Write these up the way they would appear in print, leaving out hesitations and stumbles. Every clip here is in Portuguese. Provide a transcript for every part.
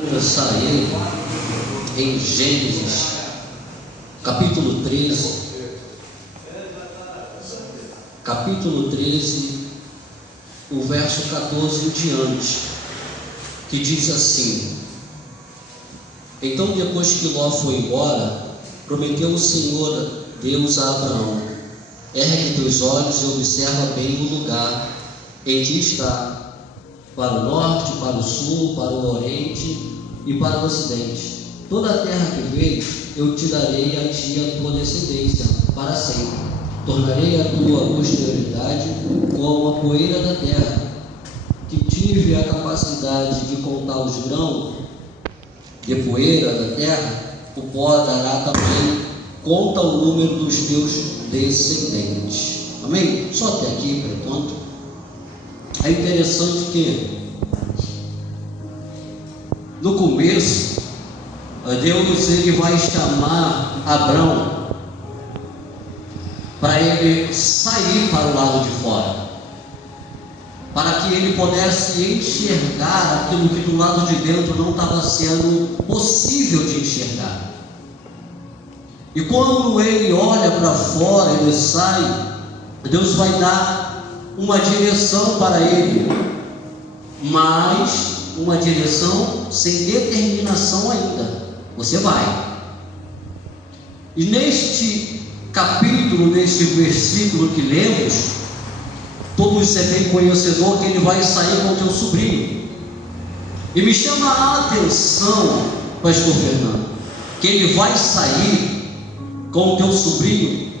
Começar ele em Gênesis capítulo 13, o verso 14 em diante, que diz assim: Então, depois que Ló foi embora, prometeu o Senhor Deus a Abraão: ergue teus olhos e observa bem o lugar em que está, para o norte, para o sul, para o oriente e para o ocidente. Toda a terra que vês, eu te darei a ti e a tua descendência para sempre. Tornarei a tua posteridade como a poeira da terra. Que tive a capacidade de contar os grãos de poeira da terra, o pó dará também conta o número dos teus descendentes. Amém? Só até aqui, por enquanto. É interessante que no começo Deus ele vai chamar Abrão para ele sair para o lado de fora, para que ele pudesse enxergar aquilo que do lado de dentro não estava sendo possível de enxergar. E quando ele olha para fora, ele sai, Deus vai dar uma direção para ele, mas uma direção sem determinação ainda. Você vai. E neste capítulo, neste versículo que lemos, todos é bem conhecedor que ele vai sair com o teu sobrinho. E me chama a atenção, pastor Fernando, que ele vai sair com o teu sobrinho,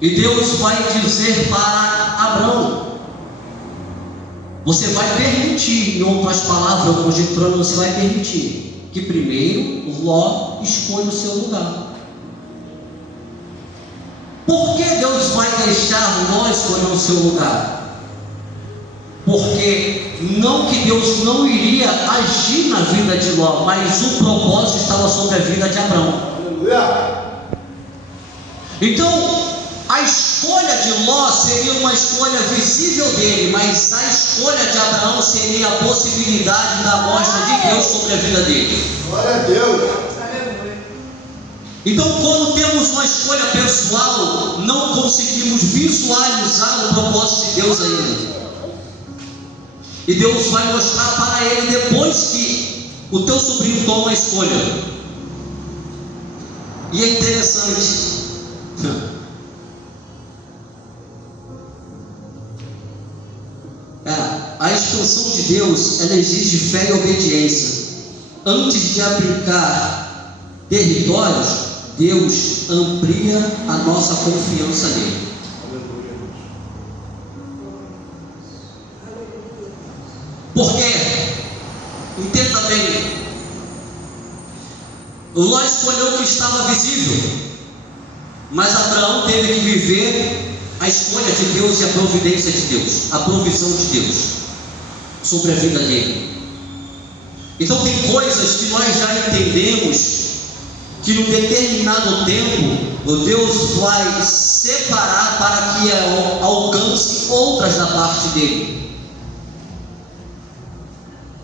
e Deus vai dizer para Abrão: você vai permitir, em outras palavras, conjecturando, você vai permitir que primeiro Ló escolha o seu lugar. Por que Deus vai deixar Ló escolher o seu lugar? Porque não que Deus não iria agir na vida de Ló, mas o propósito estava sobre a vida de Abrão. Aleluia! Então, a escolha de Ló seria uma escolha visível dele, mas a escolha de Abraão seria a possibilidade da mostra de Deus sobre a vida dele. Glória a Deus. Então, quando temos uma escolha pessoal, não conseguimos visualizar o propósito de Deus ainda. E Deus vai mostrar para ele depois que o teu sobrinho toma a escolha. E é interessante. A expansão de Deus, ela exige fé e obediência. Antes de aplicar territórios, Deus amplia a nossa confiança nele. Porque, entenda bem, Ló escolheu o que estava visível, mas Abraão teve que viver a escolha de Deus e a providência de Deus, a provisão de Deus sobre a vida dele. Então tem coisas que nós já entendemos que num determinado tempo Deus vai separar para que alcance outras da parte dele.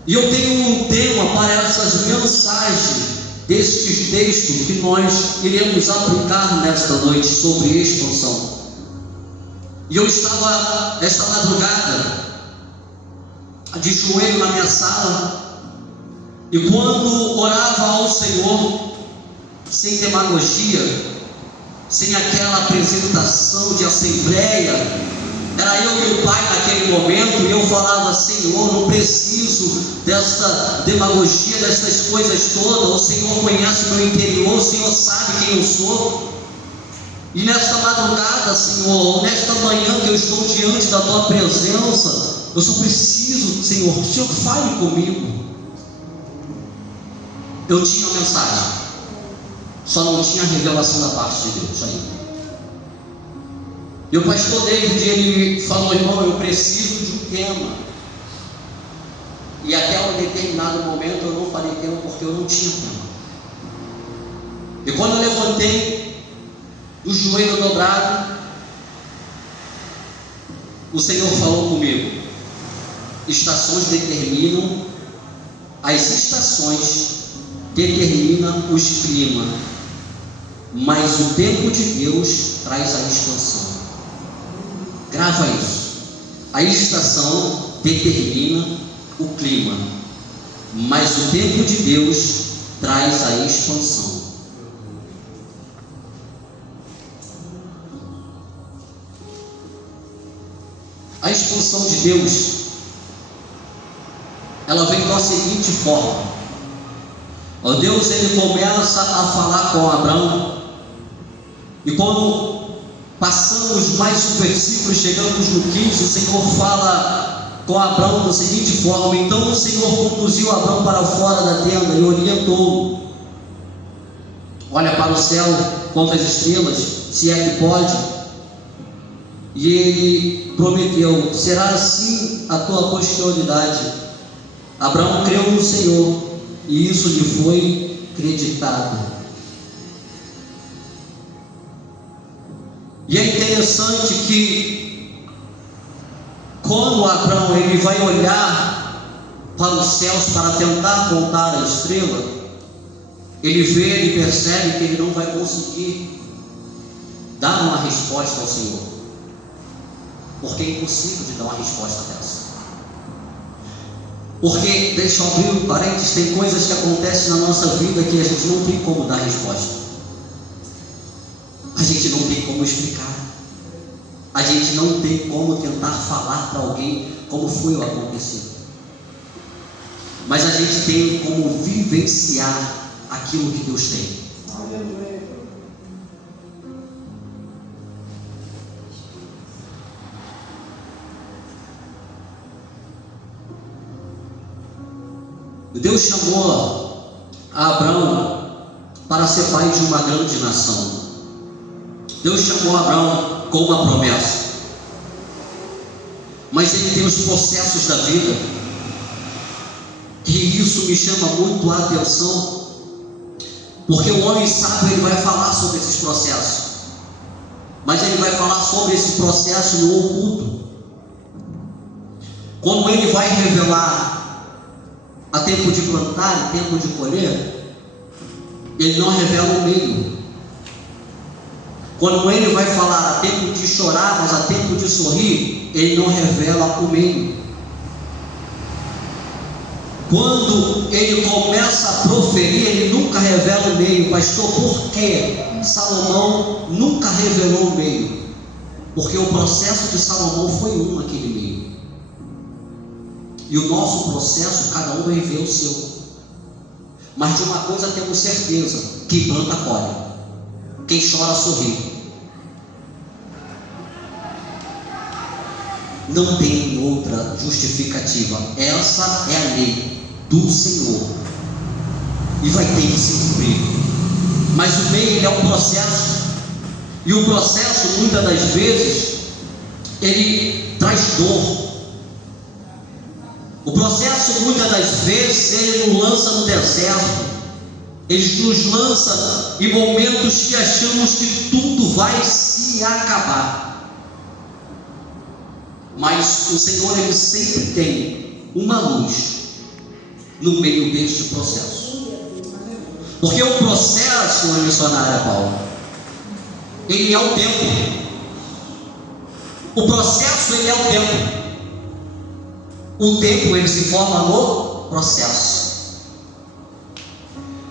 E eu tenho um tema para essas mensagens destes textos que nós iremos aplicar nesta noite sobre expansão. E eu estava esta madrugada de joelho na minha sala, e quando orava ao Senhor, sem demagogia, sem aquela apresentação de assembleia, era eu e o Pai naquele momento, e eu falava: Senhor, não preciso dessa demagogia, dessas coisas todas. O Senhor conhece o meu interior, o Senhor sabe quem eu sou. E nesta madrugada, Senhor, nesta manhã que eu estou diante da Tua presença, eu só preciso, Senhor, que o Senhor fale comigo. Eu tinha a mensagem, só não tinha a revelação da parte de Deus ainda. E o pastor David, ele falou: irmão, eu preciso de um tema. E até um determinado momento eu não falei tema porque eu não tinha tema. E quando eu levantei o joelho dobrado, o Senhor falou comigo: estações determinam As estações determinam os climas, mas o tempo de Deus traz a expansão. Grava isso. A estação determina o clima, mas o tempo de Deus traz a expansão. A expansão de Deus, ela vem da seguinte forma. O Deus, ele começa a falar com Abraão, e quando passamos mais um versículo, chegamos no 15, o Senhor fala com Abraão da seguinte forma: então o Senhor conduziu Abraão para fora da tenda e orientou-o. Olha para o céu, conta as estrelas, se é que pode. E ele prometeu: será assim a tua posteridade. Abraão creu no Senhor, e isso lhe foi creditado. E é interessante que quando Abraão ele vai olhar para os céus para tentar contar a estrela, ele vê e percebe que ele não vai conseguir dar uma resposta ao Senhor, porque é impossível de dar uma resposta dessa. Porque, deixa eu abrir um parênteses, tem coisas que acontecem na nossa vida que a gente não tem como dar resposta. A gente não tem como explicar. A gente não tem como tentar falar para alguém como foi o acontecido. Mas a gente tem como vivenciar aquilo que Deus tem. Deus chamou a Abraão para ser pai de uma grande nação. Deus chamou Abraão com uma promessa, mas ele tem os processos da vida, e isso me chama muito a atenção, porque o homem sábio ele vai falar sobre esses processos, mas ele vai falar sobre esse processo no oculto. Quando ele vai revelar a tempo de plantar e tempo de colher, ele não revela o meio. Quando ele vai falar a tempo de chorar, mas a tempo de sorrir, ele não revela o meio. Quando ele começa a proferir, ele nunca revela o meio. Pastor, por que Salomão nunca revelou o meio? Porque o processo de Salomão foi naquele meio. E o nosso processo, cada um vai ver o seu. Mas de uma coisa temos certeza: quem planta colhe, quem chora sorri. Não tem outra justificativa. Essa é a lei do Senhor e vai ter que se cumprir. Mas o meio, ele é um processo, e o processo muitas das vezes ele traz dor. O processo muitas das vezes ele nos lança no deserto, ele nos lança em momentos que achamos que tudo vai se acabar. Mas o Senhor ele sempre tem uma luz no meio deste processo. Porque o processo, a missionária Paula, ele é o tempo. O processo ele é o tempo. O tempo ele se forma no processo.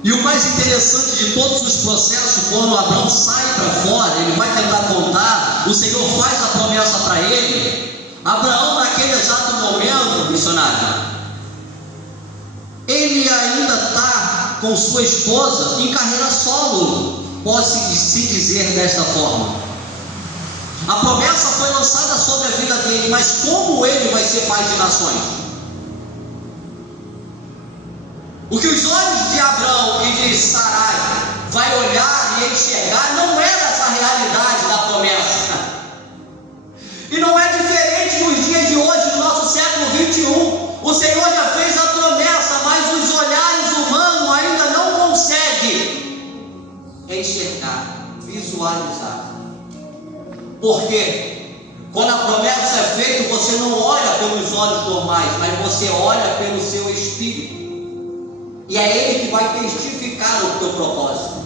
E o mais interessante de todos os processos, quando Abraão sai para fora, ele vai tentar contar, o Senhor faz a promessa para ele. Abraão, naquele exato momento, missionário, ele ainda está com sua esposa em carreira solo, pode-se dizer desta forma. A promessa foi lançada sobre a vida dele, mas como ele vai ser pai de nações? O que os olhos de Abraão e de Sarai vai olhar e enxergar não era essa realidade da promessa. E não é diferente nos dias de hoje, no nosso século 21. O Senhor já fez a promessa, mas os olhares humanos ainda não conseguem enxergar, visualizar. Por quê? Quando a promessa é feita, você não olha pelos olhos normais, mas você olha pelo seu espírito. E é Ele que vai testificar o teu propósito.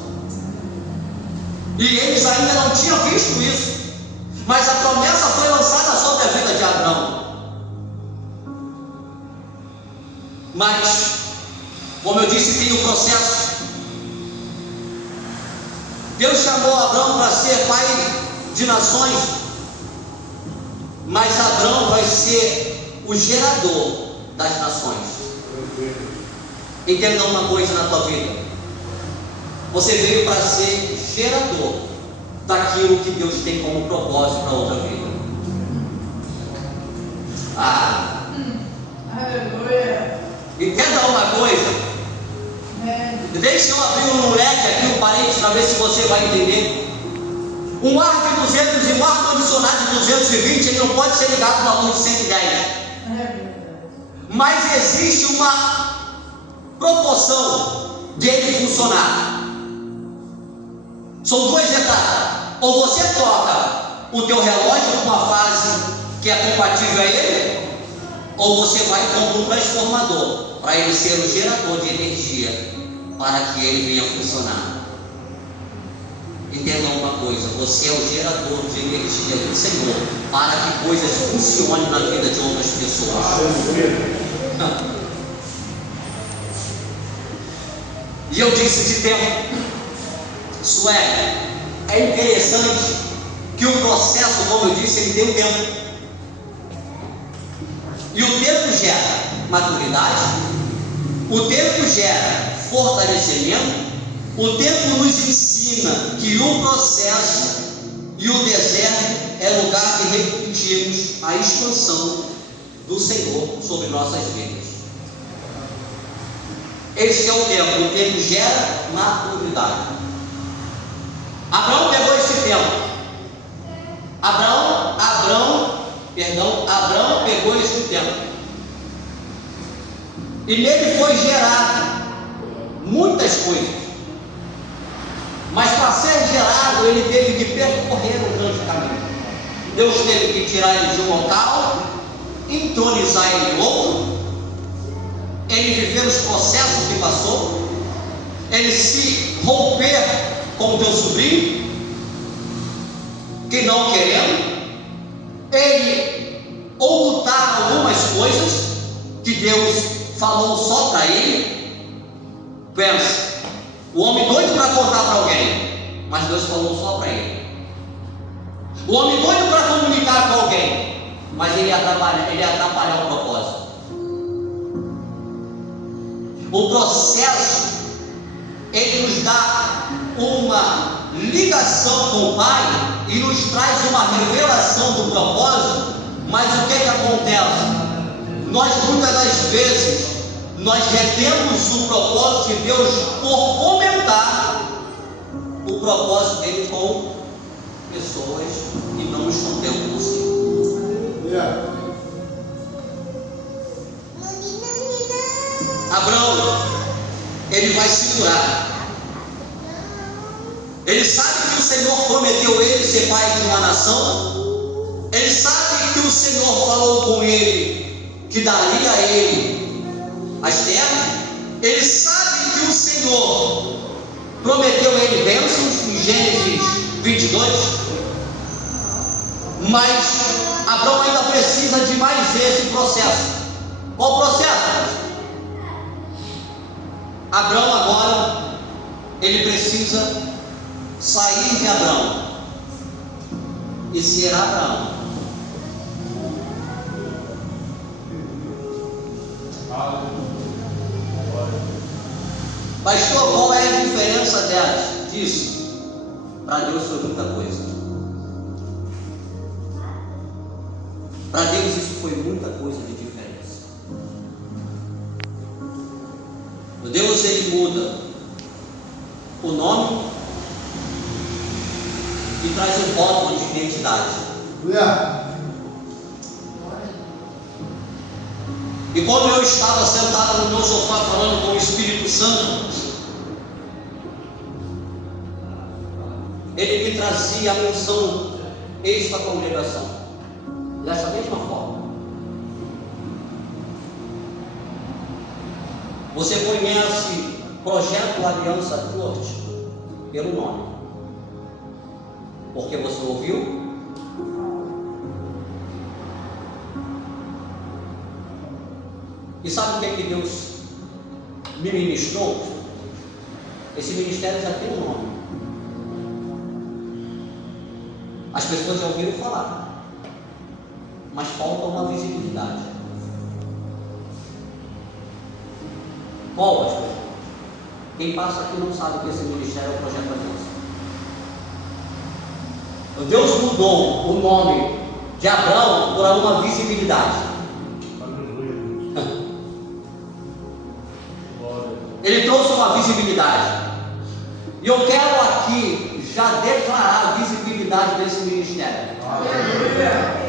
E eles ainda não tinham visto isso, mas a promessa foi lançada sobre a vida de Abraão. Mas, como eu disse, tem o processo. Deus chamou Abraão para ser pai de nações, mas Abraão vai ser o gerador das nações. Entenda uma coisa na tua vida: você veio para ser gerador daquilo que Deus tem como propósito para outra vida. Aleluia. Entenda uma coisa. Deixa eu abrir um leque aqui, um parênteses, para ver se você vai entender. Um ar de 200 e um ar-condicionado de 220, ele não pode ser ligado na luz de 110. Mas existe uma proporção de ele funcionar. São duas etapas. Ou você troca o teu relógio com uma fase que é compatível a ele, ou você vai com um transformador para ele ser o gerador de energia para que ele venha funcionar. Entenda uma coisa: você é o gerador de energia do Senhor para que coisas funcionem na vida de outras pessoas. E eu disse de tempo. Isso é interessante que o processo, como eu disse, ele tem um tempo. E o tempo gera maturidade, o tempo gera fortalecimento, o tempo nos ensina que o processo e o deserto é lugar de refletirmos a expansão do Senhor sobre nossas vidas. Este é o tempo gera maturidade. Abraão pegou esse tempo. Abraão pegou esse tempo. E nele foi gerado muitas coisas. Mas para ser gerado, ele teve que percorrer um grande caminho. Deus teve que tirar ele de um local, entronizar ele em outro, ele viver os processos que passou, ele se romper com o teu sobrinho, que não querendo, ele ocultar algumas coisas que Deus falou só para ele. Pensa, o homem doido para contar para alguém, mas Deus falou só para ele. O homem doido para comunicar com alguém, mas ele ia atrapalhar o propósito. O processo, ele nos dá uma ligação com o Pai e nos traz uma revelação do propósito. Mas o que acontece? Nós muitas das vezes nós retemos o propósito de Deus por comentar o propósito dele com pessoas que não estão dentro do Senhor. Abraão, ele vai segurar. Ele sabe que o Senhor prometeu ele ser pai de uma nação. Ele sabe que o Senhor falou com ele que daria a ele as terras. Ele sabe que o Senhor prometeu a ele bênçãos em Gênesis 22. Mas Abraão ainda precisa de mais esse processo. Qual processo? Abraão agora, ele precisa sair de Abraão e ser Abraão. Pastor, qual é a diferença disso? Para Deus foi muita coisa. Para Deus isso foi muita coisa de diferença. Deus, ele muda o nome e traz um rótulo de identidade. E quando eu estava sentado no meu sofá falando com o Espírito Santo, ele me trazia a menção esta congregação dessa mesma forma. Você conhece Projeto Aliança Church pelo nome, porque você ouviu. E sabe o que é que Deus me ministrou? Esse ministério já tem um nome. As pessoas já ouviram falar, mas falta uma visibilidade. Qual, pastor? Quem passa aqui não sabe que esse ministério é o Projeto Aliança. Deus mudou o nome de Abraão por uma visibilidade. Ele trouxe uma visibilidade. E eu quero aqui já declarar a visibilidade desse ministério.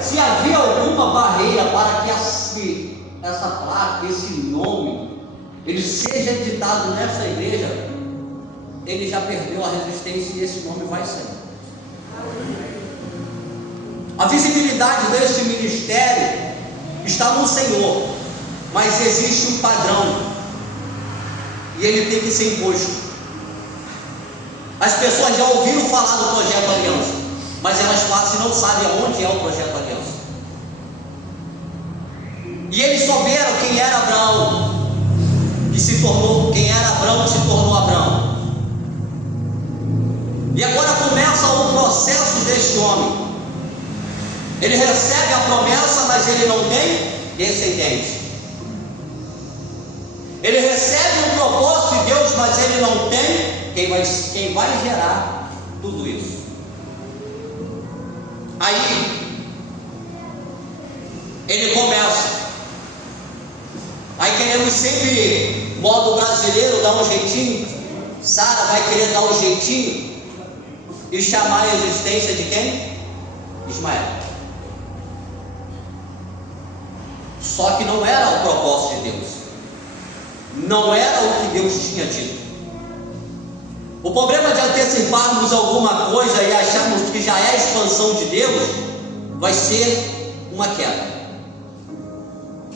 Se havia alguma barreira para que essa placa, esse nome, ele seja editado nessa igreja, ele já perdeu a resistência e esse nome vai sair. A visibilidade desse ministério está no Senhor, mas existe um padrão e ele tem que ser imposto. As pessoas já ouviram falar do Projeto Aliança, mas elas quase não sabem aonde é o Projeto Aliança. E eles souberam quem era Abraão, quem era Abraão que se tornou Abraão. E agora começa o processo deste homem. Ele recebe a promessa, mas ele não tem descendente. Ele recebe o propósito de Deus, mas ele não tem quem vai gerar tudo isso. Aí ele começa. Aí queremos sempre, modo brasileiro, dar um jeitinho. Sara vai querer dar um jeitinho e chamar a existência de quem? Ismael. Só que não era o propósito de Deus. Não era o que Deus tinha dito. O problema de anteciparmos alguma coisa e acharmos que já é a expansão de Deus, vai ser uma queda.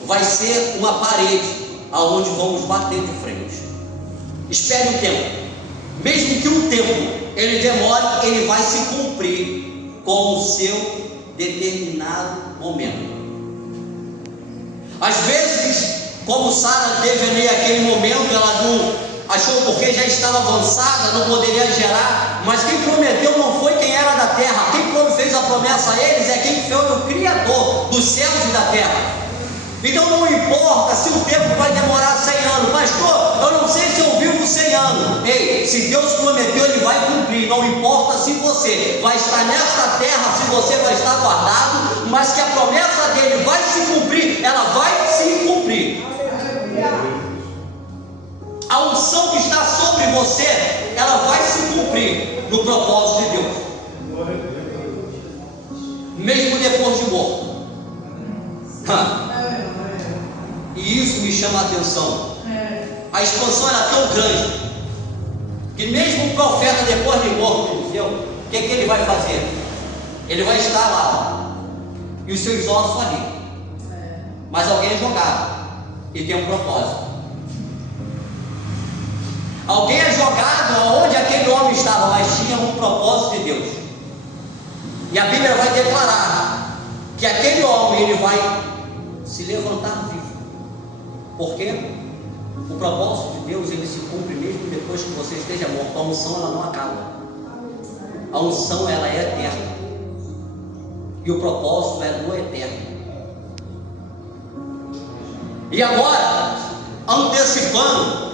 Vai ser uma parede aonde vamos bater de frente. Espere um tempo. Mesmo que um tempo ele demore, ele vai se cumprir com o seu determinado momento. Às vezes, como Sara teve ali aquele momento, ela não achou, porque já estava avançada, não poderia gerar, mas quem prometeu não foi quem era da terra. Quem fez a promessa a eles é quem foi o Criador dos céus e da terra. Então não importa se o tempo vai demorar 100 anos, pastor, eu não sei se eu vivo 100 anos. Ei, se Deus prometeu, ele vai cumprir. Não importa se você vai estar nesta terra, se você vai estar guardado, mas que a promessa dele vai se cumprir, ela vai se cumprir. A unção que está sobre você, ela vai se cumprir no propósito de Deus, mesmo depois de morto. E isso me chama a atenção. A expansão era tão grande que mesmo o profeta, depois de morto, o que ele vai fazer? Ele vai estar lá e os seus ossos ali, mas alguém é jogado e tem um propósito. Alguém é jogado aonde aquele homem estava, mas tinha um propósito de Deus. E a Bíblia vai declarar que aquele homem, ele vai se levantar vivo. Por quê? O propósito de Deus, ele se cumpre mesmo depois que você esteja morto. A unção, ela não acaba. A unção, ela é eterna. E o propósito é do eterno. E agora, antecipando,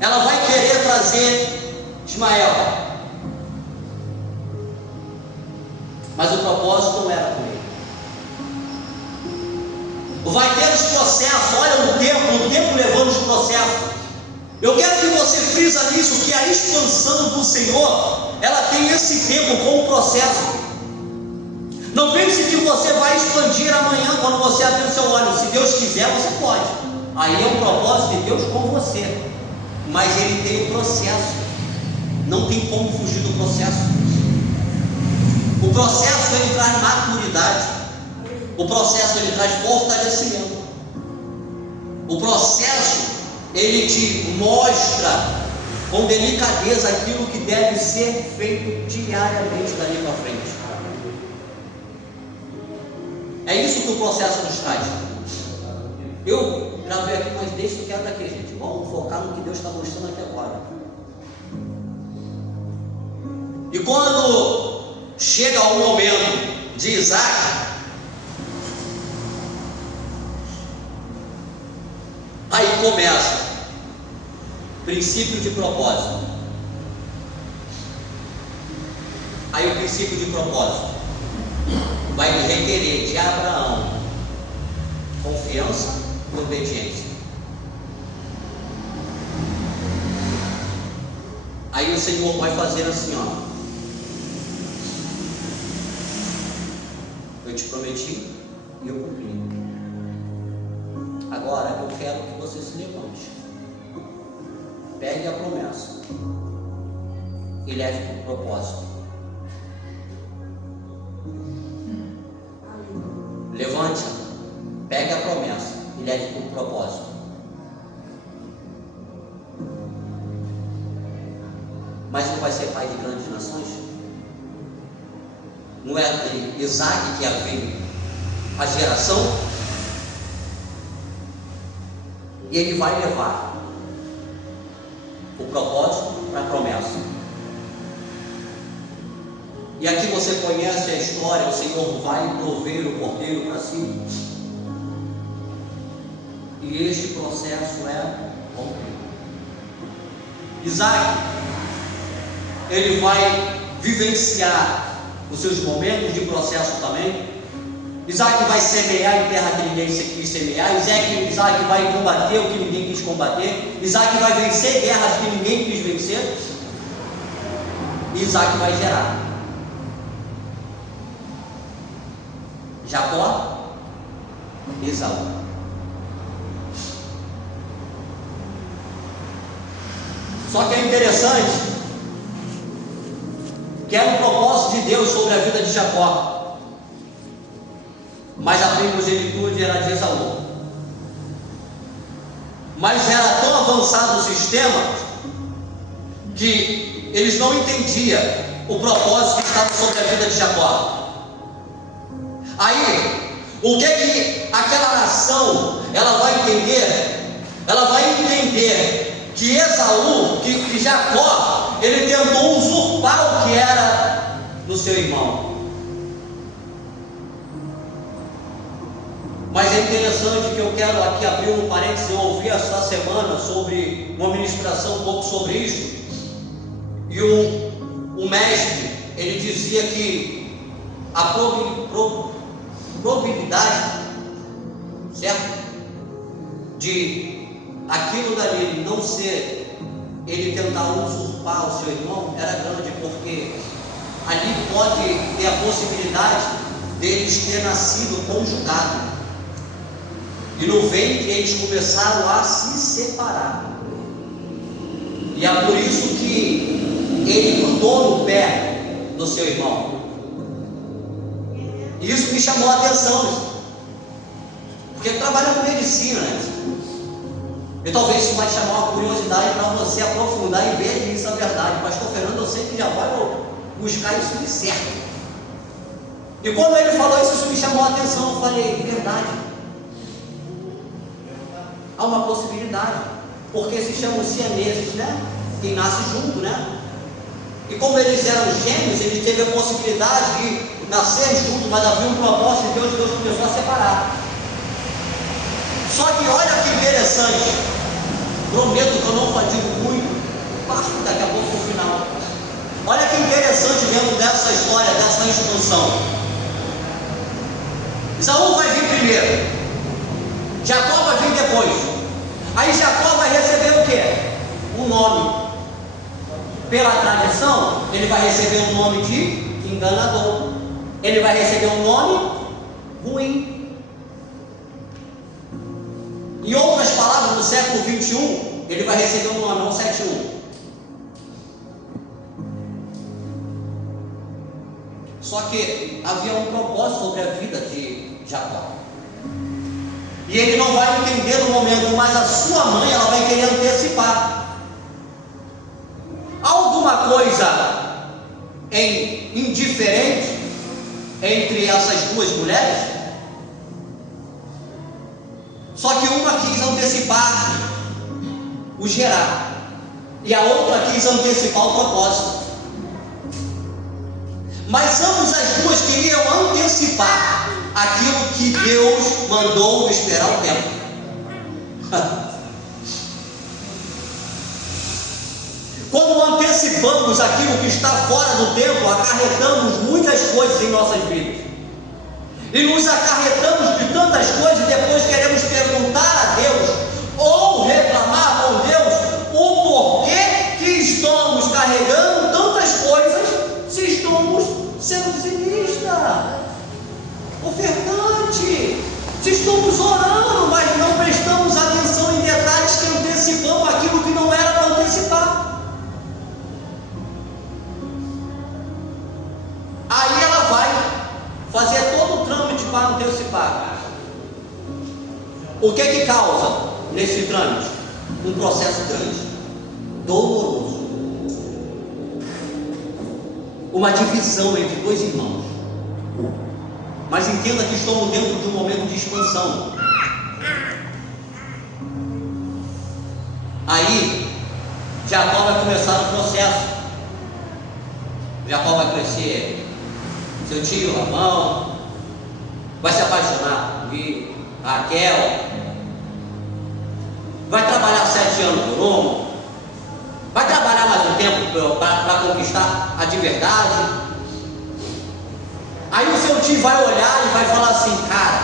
ela vai querer trazer Ismael. Mas o propósito não era com ele. Vai ter os processos, olha o tempo levando os processos. Eu quero que você frisa nisso, que a expansão do Senhor, ela tem esse tempo com o processo. Não pense que você vai expandir amanhã quando você abrir o seu olho. Se Deus quiser, você pode. Aí é um propósito de Deus com você. Mas ele tem o processo. Não tem como fugir do processo. O processo, ele traz maturidade. O processo, ele traz fortalecimento. O processo, ele te mostra com delicadeza aquilo que deve ser feito diariamente dali para frente. É isso que o processo nos traz. Eu gravei aqui, mas deixa eu quero daqui, gente. Vamos focar no que Deus está mostrando aqui agora. E quando chega o momento de Isaac, aí começa princípio de propósito. Aí o princípio de propósito vai requerer de Abraão confiança e obediência. Aí o Senhor vai fazer assim, ó. Eu te prometi e eu cumpri. Agora eu quero que você se levante, pegue a promessa e leve para o propósito. Levante, pegue a promessa e leve para o propósito. Mas não vai ser pai de grandes nações? Não é de Isaac que havia a geração? E ele vai levar o propósito para a promessa. E aqui você conhece a história, o Senhor vai prover o cordeiro para si. E este processo é cumprido. Isaac, ele vai vivenciar os seus momentos de processo também. Isaac vai semear em terra que ninguém quis semear. Isaac vai combater o que ninguém quis combater. Isaac vai vencer guerras que ninguém quis vencer. E Isaac vai gerar Jacó e Esaú. Só que é interessante que era um propósito de Deus sobre a vida de Jacó, mas a primogenitura era de Esaú. Mas era tão avançado o sistema que eles não entendiam o propósito que estava sobre a vida de Jacó. Aí, o que aquela nação ela vai entender? Ela vai entender que Esaú, que Jacó, ele tentou usurpar o que era do seu irmão. Mas é interessante que eu quero aqui abrir um parênteses. Eu ouvi essa semana sobre uma ministração um pouco sobre isso, e o mestre, ele dizia que a probabilidade, certo, de aquilo dali não ser, ele tentar usurpar o seu irmão, era grande, porque ali pode ter a possibilidade deles ter nascido conjugado, e no ventre eles começaram a se separar, e é por isso que ele cortou no pé do seu irmão. E isso me chamou a atenção, porque ele trabalha com medicina, né? E talvez isso vai chamar uma curiosidade para você aprofundar e ver isso é verdade. Pastor Fernando, eu sei que já vai buscar isso de certo. E quando ele falou isso, isso me chamou a atenção. Eu falei, verdade. Há uma possibilidade, porque se chamam siameses, né? Quem nasce junto, né? E como eles eram gêmeos, ele teve a possibilidade de nascer junto, mas havia um propósito de Deus, e Deus começou a separar. Só que olha que interessante, prometo que eu não fadigo muito, passo daqui a pouco para o final. Olha que interessante dentro dessa história, dessa instrução. Esaú vai vir primeiro, Jacó vai vir depois. Aí Jacó vai receber o quê? Um nome. Pela tradição, ele vai receber um nome de enganador. Ele vai receber um nome ruim. Em outras palavras, no século 21, ele vai receber um nome, não 71. Só que havia um propósito sobre a vida de Jacó. E ele não vai entender no momento, mas a sua mãe, ela vai querer antecipar. Há alguma coisa indiferente entre essas duas mulheres? Só que uma quis antecipar o gerar, e a outra quis antecipar o propósito. Mas ambas as duas queriam antecipar aquilo que Deus mandou esperar o tempo. Quando antecipamos aquilo que está fora do tempo, acarretamos muitas coisas em nossas vidas. E nos acarretamos de tantas coisas e depois queremos perguntar a Deus ou reclamar com Deus o porquê que estamos carregando tantas coisas se estamos sendo dizimista, ofertante, se estamos orando, mas não prestamos atenção em detalhes que antecipamos aquilo que não era para antecipar. Aí ela vai fazer todo o trâmite para antecipar. O que que causa nesse trâmite? Um processo grande, doloroso, uma divisão entre dois irmãos. Mas entenda que estamos dentro de um momento de expansão. Aí Jacó vai começar o processo. Jacó vai crescer. Seu tio Labão vai se apaixonar por Raquel, vai trabalhar 7 anos por uma, vai trabalhar mais um tempo para conquistar a de verdade. Aí o seu tio vai olhar e vai falar assim: cara,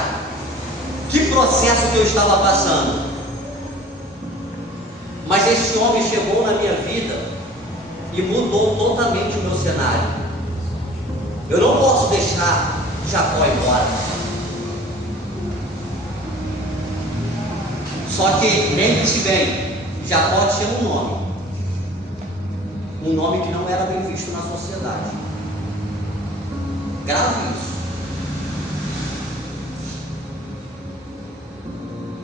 que processo que eu estava passando, mas esse homem chegou na minha vida e mudou totalmente o meu cenário. Eu não posso deixar Jacó embora. Só que, lembre-se bem, Jacó tinha um nome que não era bem visto na sociedade. Grave isso.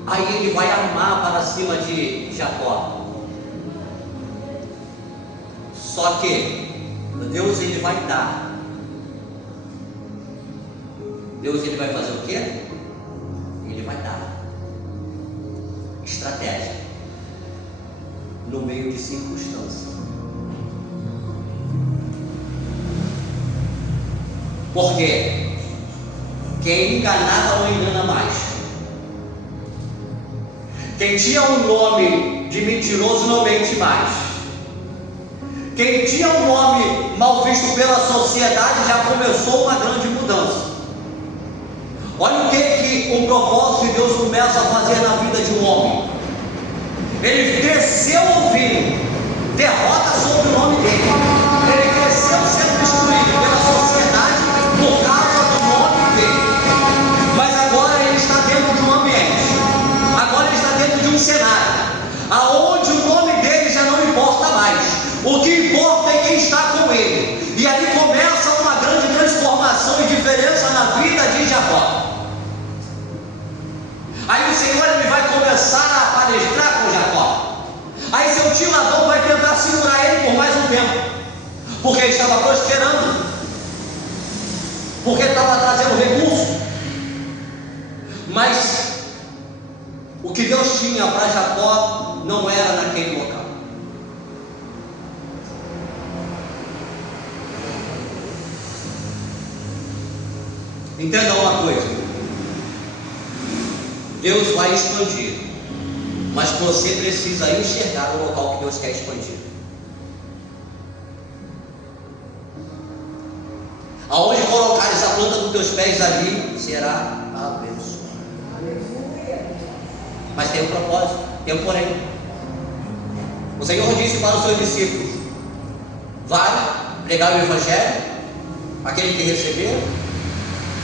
Aí ele vai armar para cima de Jacó. Só que Deus, ele vai dar. Deus, ele vai fazer o quê? Ele vai dar estratégia no meio de circunstâncias. Porque quem enganava não engana mais. Quem tinha um nome de mentiroso não mente mais. Quem tinha um nome mal visto pela sociedade já começou uma grande mudança. Olha o que um propósito de Deus começa a fazer na vida de um homem. Ele cresceu ouvindo derrota sobre o nome dele. Ele cresceu sendo destruído pela sociedade por causa do nome dele. Mas agora ele está dentro de um ambiente. Agora ele está dentro de um cenário aonde o nome dele já não importa mais. O que importa é quem está com ele. E ali começa uma grande transformação e diferença na vida de Jacó. Aí o Senhor, ele vai começar a palestrar com Jacó. Aí seu tio Labão vai tentar segurar ele por mais um tempo, porque ele estava prosperando, porque estava trazendo recurso. Mas o que Deus tinha para Jacó não era naquele local. Entenda uma coisa: Deus vai expandir, mas você precisa enxergar o local que Deus quer expandir. Aonde colocares a planta dos teus pés, ali será abençoado. Mas tem um propósito, tem um porém. O Senhor disse para os seus discípulos: vai pregar o Evangelho, aquele que recebeu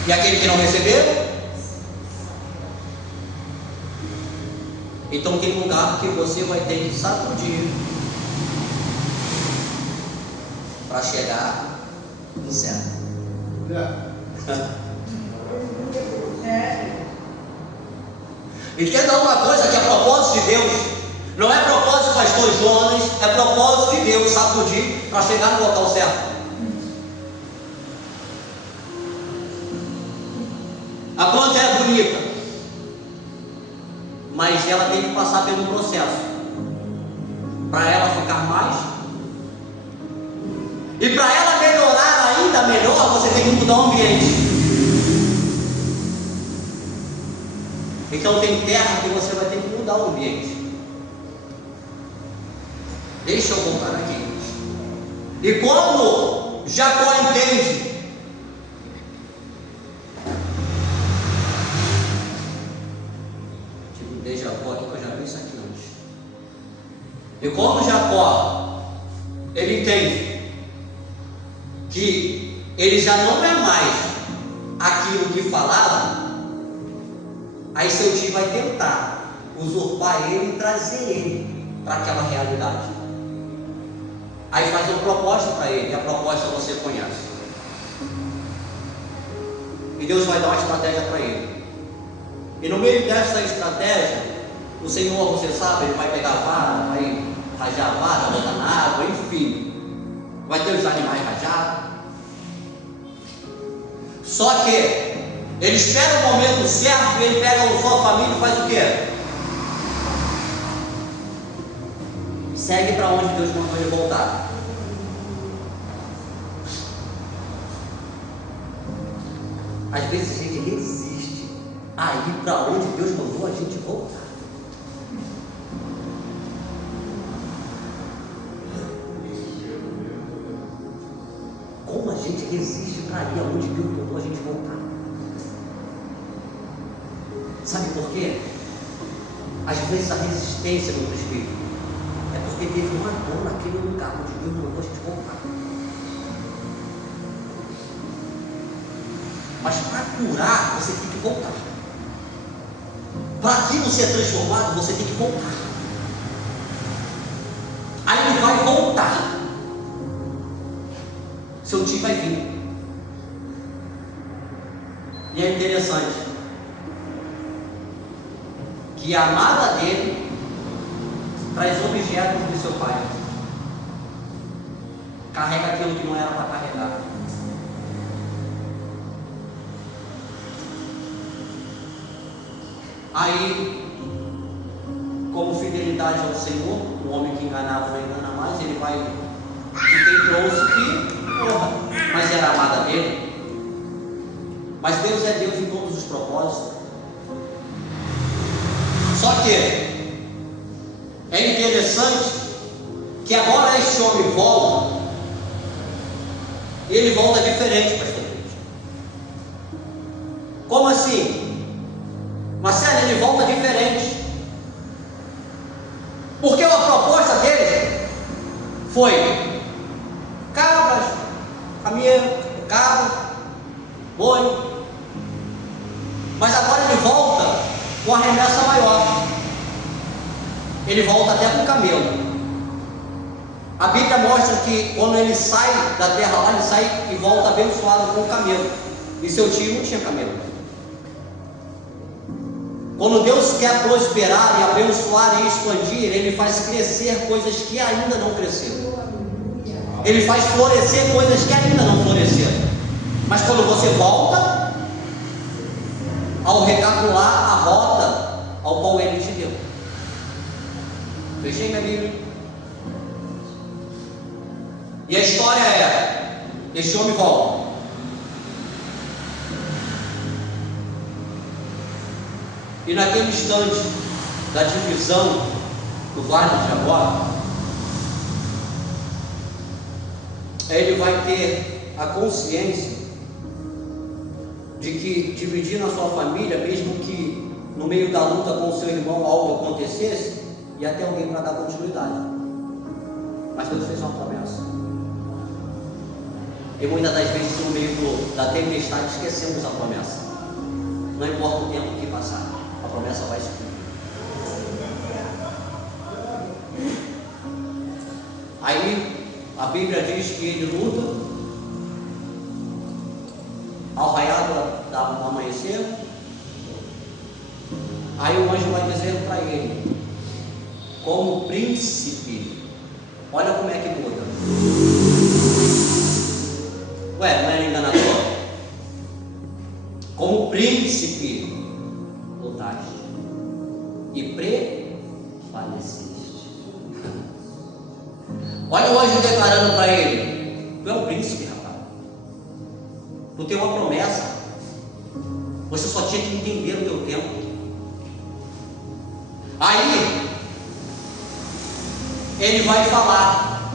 e aquele que não recebeu. Então tem lugar que você vai ter que sacudir para chegar no céu. Entenda uma coisa, que é propósito de Deus. Não é propósito do pastor Jonas, é propósito de Deus sacudir para chegar no local certo. A planta é bonita, mas ela tem que passar pelo processo para ela ficar mais. E para ela melhorar ainda melhor, você tem que mudar o ambiente. Então tem terra que você vai ter que mudar o ambiente. Deixa eu voltar aqui. E quando Jacó entende, tive um déjà vu aqui que eu já vi isso aqui antes. E quando Jacó ele entende que ele já não é mais aquilo que falava, aí seu tio vai tentar usurpar ele e trazer ele para aquela realidade. Aí faz uma proposta para ele, e a proposta você conhece. E Deus vai dar uma estratégia para ele. E no meio dessa estratégia, o Senhor, você sabe, ele vai pegar a vara, vai rajar a vara, botar na água, enfim. Vai ter os animais rajados. Só que ele espera o momento certo, ele pega a sua família e faz o quê? Segue para onde Deus mandou ele voltar. Às vezes a gente resiste a ir para onde Deus mandou a gente voltar. Como a gente resiste para ir aonde Deus mandou a gente voltar? Sabe por quê? Às vezes a resistência no espírito é porque teve uma dor naquele lugar onde Deus mandou a gente voltar. Mas para curar, você tem que voltar. Para aquilo ser transformado, você tem que voltar. Aí ele vai voltar. Seu tio vai vir. E é interessante que a amada dele traz objetos do seu pai. Carrega aquilo que não era para carregar. Aí, como fidelidade ao Senhor, o homem que enganava não engana mais, ele vai. E quem trouxe que, porra, mas era a amada dele. Mas Deus é Deus em todos os propósitos. Só que é interessante que agora este homem volta, e ele volta diferente, pastor. Como assim? Marcelo, ele volta diferente. Porque a proposta dele foi cabras, caminheiro, cabra, boi. Mas agora ele volta com a remessa maior. Ele volta até com o camelo. A Bíblia mostra que quando ele sai da terra lá, ele sai e volta abençoado com o camelo. E seu tio não tinha camelo. Quando Deus quer prosperar e abençoar e expandir, Ele faz crescer coisas que ainda não cresceram. Ele faz florescer coisas que ainda não floresceram. Mas quando você volta, ao recalcular a rota ao qual Ele te deu. Fechei minha Bíblia. E a história é: este homem volta. E naquele instante da divisão do Vale de Jabó, ele vai ter a consciência de que dividindo a sua família, mesmo que no meio da luta com o seu irmão algo acontecesse, ia ter alguém para dar continuidade. Mas Deus fez uma promessa. E muitas das vezes no meio da tempestade esquecemos a promessa. Não importa o tempo que passar, a promessa vai se cumprir. Aí a Bíblia diz que ele luta ao raiar do amanhecer, Aí o anjo vai dizer para ele, como príncipe, olha como é que muda. Ué, não era enganador? Como príncipe lutaste e prevaleceste. Olha o anjo declarando para ele, tu é um príncipe, rapaz. Tu tem uma promessa. Você só tinha que entender o teu tempo. Aí ele vai falar,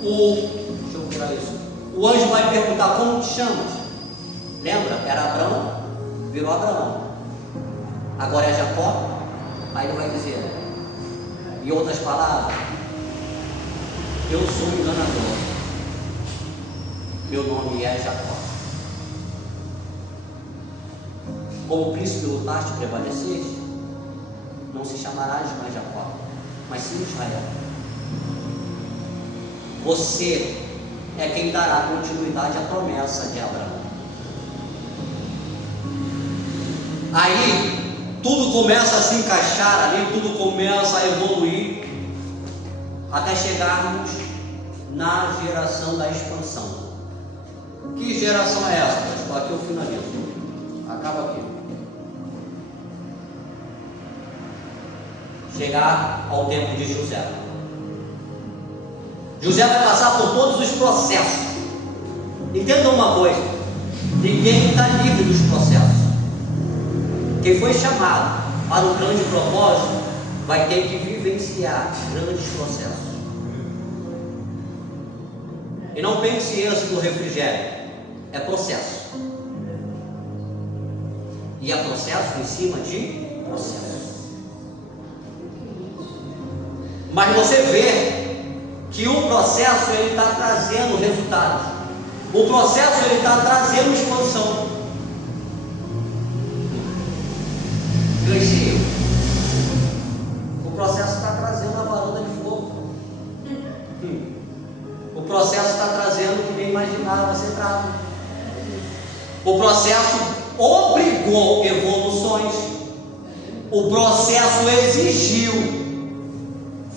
deixa eu virar isso. O anjo vai perguntar, como te chamas? Lembra? Era Abraão, virou Abraão. Agora é Jacó. Aí ele vai dizer, em outras palavras, eu sou um enganador. Meu nome é Jacó. Como príncipe lutaste e prevaleceste, não se chamarás mais Jacó, mas sim Israel. Você é quem dará continuidade à promessa de Abraão. Aí tudo começa a se encaixar ali, tudo começa a evoluir, até chegarmos na geração da expansão. Que geração é essa, pessoal? Aqui eu finalizo. Acaba aqui. Chegar ao tempo de José. José vai passar por todos os processos. Entenda uma coisa: ninguém está livre dos processos. Quem foi chamado para um grande propósito vai ter que vivenciar grandes processos. E não pense esse do refrigério, é processo. E é processo em cima de processo. Mas você vê que o processo ele está trazendo resultados. O processo ele está trazendo expansão. Cresci. O processo está trazendo a varanda de fogo. O processo está trazendo o que nem imaginava ser trago. O processo obrigou evoluções. O processo exigiu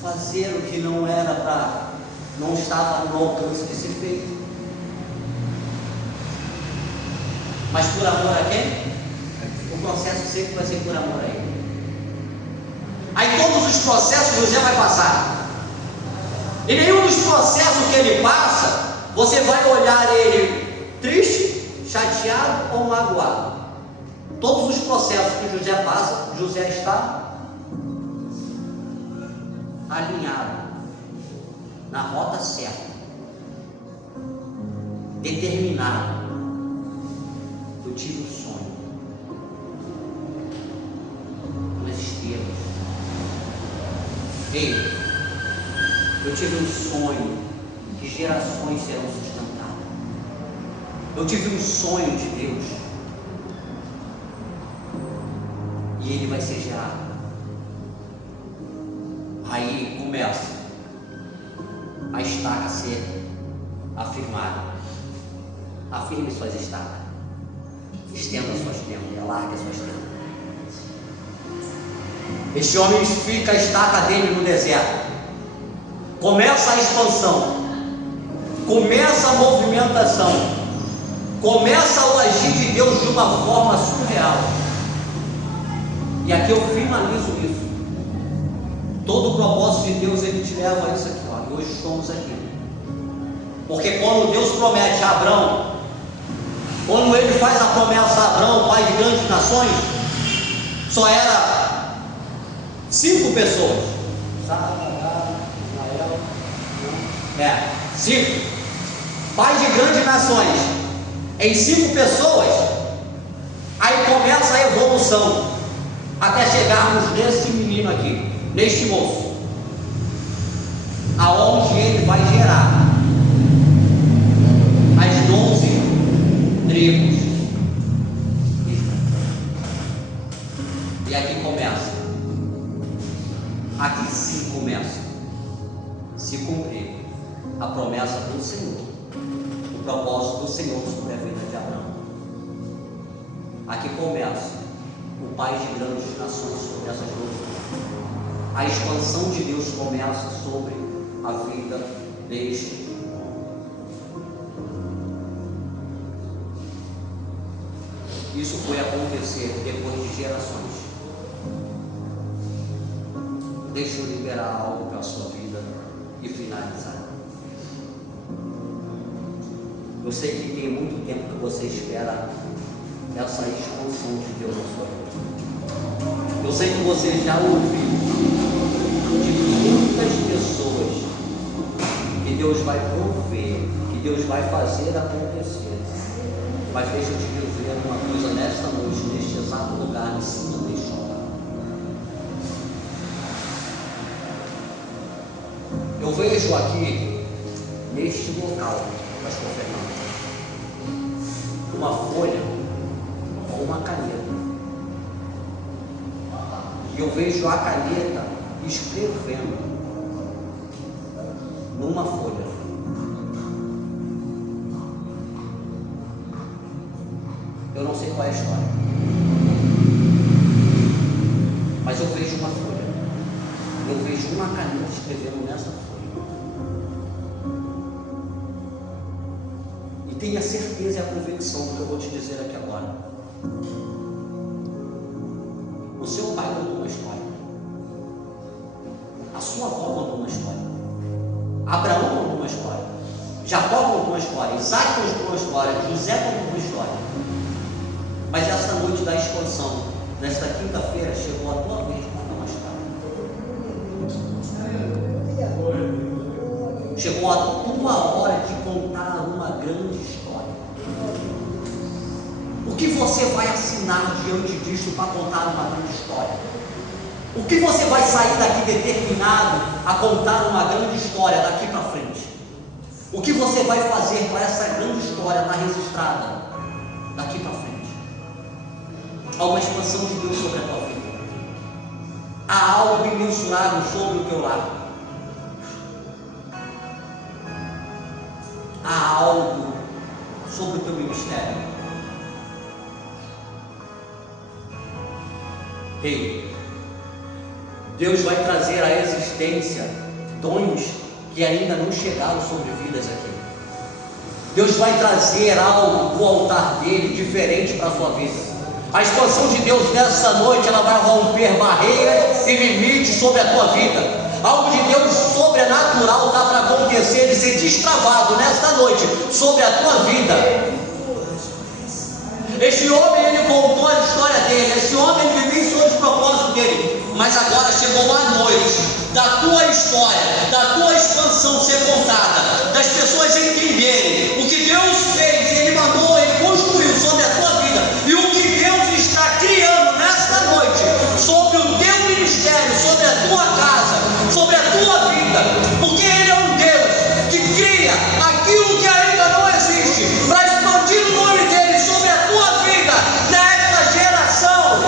fazer o que não era para, não estava no alcance de ser feito. Mas por amor a quem? O processo sempre vai ser por amor a ele. Aí todos os processos José vai passar. E nenhum dos processos que ele passa, você vai olhar ele triste, chateado ou magoado. Todos os processos que José passa, José está alinhado na rota certa, determinado. Eu tive um sonho, umas estrelas. Ei, eu tive um sonho que gerações serão sustentadas. Eu tive um sonho de Deus e ele vai ser gerado. Aí começa a estaca a ser afirmada. Afirme suas estacas. Estenda suas tendas, alargue suas tendas. Este homem fica a estaca dele no deserto. Começa a expansão. Começa a movimentação. Começa o agir de Deus de uma forma surreal. E aqui eu finalizo isso. Todo o propósito de Deus, ele te leva a isso aqui, ó. E hoje estamos aqui. Porque quando Deus promete a Abraão, quando ele faz a promessa a Abraão, pai de grandes nações, só era 5 pessoas. Ismael, 5. Pai de grandes nações. Em 5 pessoas, aí começa a evolução, até chegarmos nesse menino aqui, neste moço, aonde ele vai gerar as 11 tribos. E aqui começa, aqui sim começa se cumprir a promessa do Senhor, o propósito do Senhor sobre a vida de Abraão. Aqui começa o pai de grandes nações sobre essas duas. A expansão de Deus começa sobre a vida deste. Isso foi acontecer depois de gerações. Deixa eu liberar algo para a sua vida e finalizar. Eu sei que tem muito tempo que você espera essa expansão de Deus na sua vida. Eu sei que você já ouviu de muitas pessoas que Deus vai prover, que Deus vai fazer acontecer. Mas deixa eu te dizer uma coisa nesta noite, neste exato lugar, em cima deste altar. Eu vejo aqui, neste local, pastor Fernando, uma folha ou uma caneta. E eu vejo a caneta escrevendo numa folha. Eu não sei qual é a história, mas eu vejo uma folha. Eu vejo uma caneta escrevendo nessa folha. E tenha certeza e a convicção do que eu vou te dizer aqui agora. O seu pai contou uma história. A sua avó contou uma história. Abraão contou uma história. Jacó contou uma história. Isaac contou uma história. José contou uma história. Mas essa noite da expansão, nesta quinta-feira, chegou a tua vez de contar uma história. Chegou a tua hora de contar uma grande história. O que você vai assinar diante disso para contar uma grande história? O que você vai sair daqui determinado a contar uma grande história daqui para frente? O que você vai fazer para essa grande história estar registrada daqui para frente? Há uma expansão de Deus sobre a tua vida. Há algo imensurável sobre o teu lar. Há algo sobre o teu ministério. Ei, Deus vai trazer à existência dons que ainda não chegaram sobre vidas aqui. Deus vai trazer algo do altar dele diferente para a sua vida. A expansão de Deus nessa noite, ela vai romper barreiras e limites sobre a tua vida. Algo de Deus sobrenatural está para acontecer e ser destravado nesta noite sobre a tua vida. Este homem, ele contou a história dele. Este homem, ele vivia os propósitos dele. Mas agora chegou a noite da tua história, da tua expansão ser contada, das pessoas entenderem o que Deus fez, Ele mandou, Ele construiu sobre a tua vida, e o que Deus está criando nesta noite, sobre o teu ministério, sobre a tua casa, sobre a tua vida, porque Ele é um Deus que cria aquilo que ainda não existe, para expandir o nome dEle sobre a tua vida, nesta geração.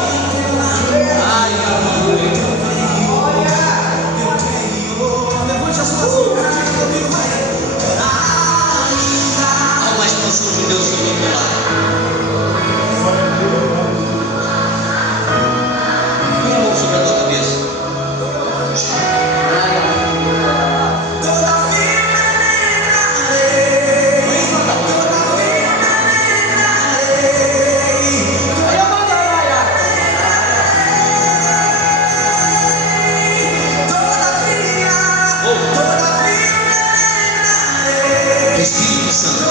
Ai, há uma expansão de Deus sobre o teu lado. Põe a mão sobre a tua cabeça. Espírito Santo, eu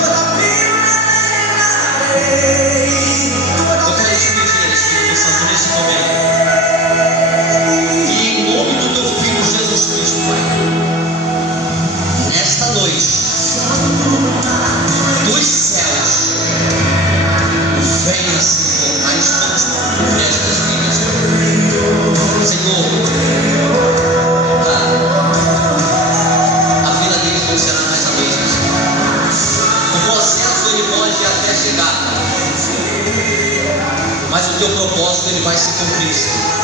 quero te pedir, Espírito Santo, nesse momento, e em nome do teu Filho Jesus Cristo, Pai, nesta noite, dos céus, venha, Senhor, a expansão sobre estas vidas, Senhor. A vida deles não será mais a mesma. O processo ele pode até chegar, mas o teu propósito ele vai se cumprir.